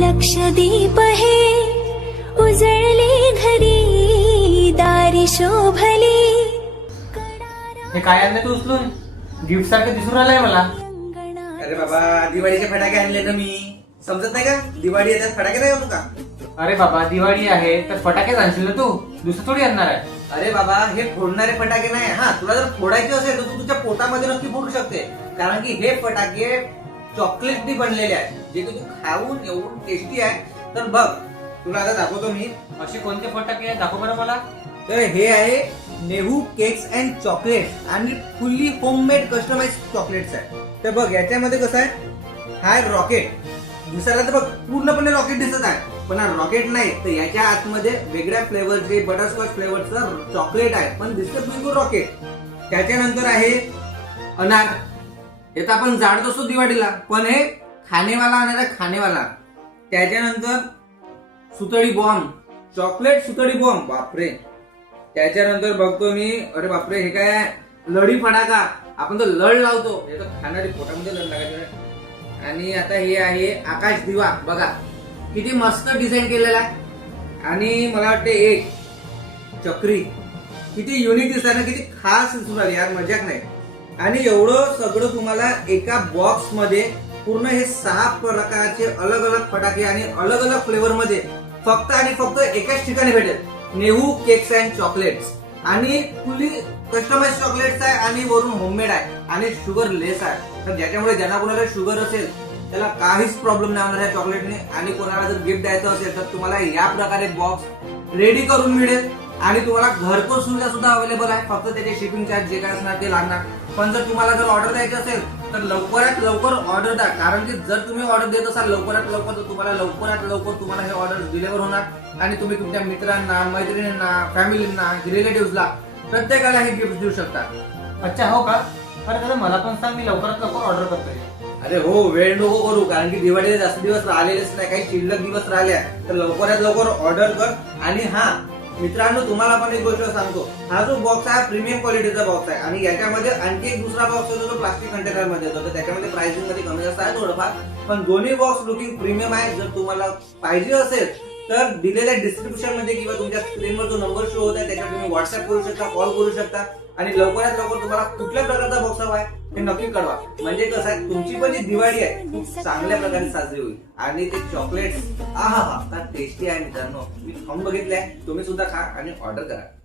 लक्षदीप हे उजळले घरी दारी शोभली. हे काय आणले तू उचलून? गिफ्ट सारखं दिसून राहिलंय मला. अरे बाबा, दिवाळीचे फटाके आणले ना मी. समजत नाही का? दिवाळी येतात फटाके नाही आणू का? अरे बाबा, दिवाळी आहे तर फटाकेच आणशील ना तू, दुसरं थोडी आणणार आहे. अरे बाबा, हे फोडणारे फटाके नाही. हा, तुला जर फोडायचे असेल तर तू तुझ्या पोटामध्ये नक्की फोडू शकते, कारण की हे फटाके चॉकलेटनी बनलेले आहेत, जे की तू खाऊन एवढं टेस्टी आहे. तर बघ, तुला आता दाखवतो मी. असे कोणते फटाके आहेत दाखव बरं मला. तर हे आहे नेहू केक्स अँड चॉकलेट आणि फुल्ली होममेड कस्टमाइज चॉकलेट्स आहे. तर बघ, याच्यामध्ये कसं आहे, हा रॉकेट दिसायला तर बघ पूर्णपणे रॉकेट दिसत आहे, पण हा रॉकेट नाही. तर याच्या आतमध्ये वेगळ्या फ्लेवरचे बटरस्कॉच फ्लेवरचं चॉकलेट आहे, पण दिसतं बिलकुल रॉकेट. त्याच्यानंतर आहे अनार. याचा आपण जाडत असतो दिवाळीला, पण हे खानेवाला अनार आहे, खानेवाला. त्याच्यानंतर सुतळी बॉम्ब, चॉकलेट सुतळी बॉम्ब. बापरे. त्याच्यानंतर बघतो मी, अरे बापरे, हे काय लढी फटाका. आपण तो लढ लावतो, हे तर खाणारी पोटामध्ये लढ लागायचं. आणि आता हे आहे आकाश दिवा. बघा किती मस्त डिझाईन केलेला आहे. आणि मला वाटते एक चक्री किती युनिक दिसत ना, किती खास दिसून राहिली यार, मजाक नाही. आणि एवढं सगळं तुम्हाला एका बॉक्स मध्ये पूर्ण हे 6 प्रकारचे अलग अलग फटाके आणि अलग अलग फ्लेवर मध्ये फक्त आणि फक्त एकाच ठिकाणी भेटेल. Nehu cakes and chocolates. आणि फुल्ली कस्टमाइज चॉकलेट्स आहे आणि वरून होममेड आहे आणि शुगर लेस आहे. तर ज्याच्यामुळे ज्यांना कोणाला शुगर असेल त्याला काहीच प्रॉब्लेम नाही होणार या चॉकलेटने. आणि कोणाला जर गिफ्ट द्यायचं असेल तर तुम्हाला या प्रकारे बॉक्स रेडी करून मिळेल. आणि तुम्हाला घरपोच सुविधा सुद्धा अवेलेबल आहे. फक्त त्याचे शिपिंग चार्ज जे काय असणार ते लागणार. पण जर तुम्हाला जर ऑर्डर द्यायची असेल तर लवकरात लवकर ऑर्डर द्या, कारण की जर तुम्ही ऑर्डर देत असाल लवकरात लवकर तर तुम्हाला लवकरात लवकर तुम्हाला हे ऑर्डर डिलिव्हर होणार. आणि तुम्ही तुमच्या मित्रांना, मैत्रिणींना, फॅमिलींना, रिलेटिव्हला प्रत्येकाला हे गिफ्ट देऊ शकता. अच्छा, हो का? अरे दादा, मला पण सांग, मी लवकरात लवकर ऑर्डर करतोय. अरे हो, वेळ नको करू, कारण की दिवाळीला जास्त दिवस राहिलेलेच नाही, काही शिल्लक दिवस राहिले आहे. तर लवकरात लवकर ऑर्डर कर. आणि हा मित्रांनो, तुम्हाला पण एक गोष्ट सांगतो, हा जो बॉक्स आहे प्रीमियम क्वालिटीचा बॉक्स आहे. आणि याच्यामध्ये आणखी एक दुसरा बॉक्स येतो जो प्लास्टिक कंटेनर मध्ये येतो. तर त्याच्यामध्ये प्राइसिंग मध्ये कमी जास्त आहे थोडंफार, पण दोन्ही बॉक्स लुकिंग प्रीमियम आहे. जर तुम्हाला पाहिजे असेल तर दिलेल्या डिस्क्रिप्शन मध्ये किंवा तुमच्या स्क्रीनवर जो नंबर शो होत आहे त्याच्यावर तुम्ही व्हॉट्सअप करू शकता, कॉल करू शकता. आणि लवकरात लवकर तुम्हाला कुठल्या प्रकारचा बॉक्स हवा आहे हे नक्की कळवा. म्हणजे कसं आहे, तुमची पण जी दिवाळी आहे खूप चांगल्या प्रकारे साजरी होईल. आणि ते चॉकलेट्स टेस्टी आहे मित्रांनो, मी खाऊन बघितलंय, तुम्ही सुद्धा खा आणि ऑर्डर करा.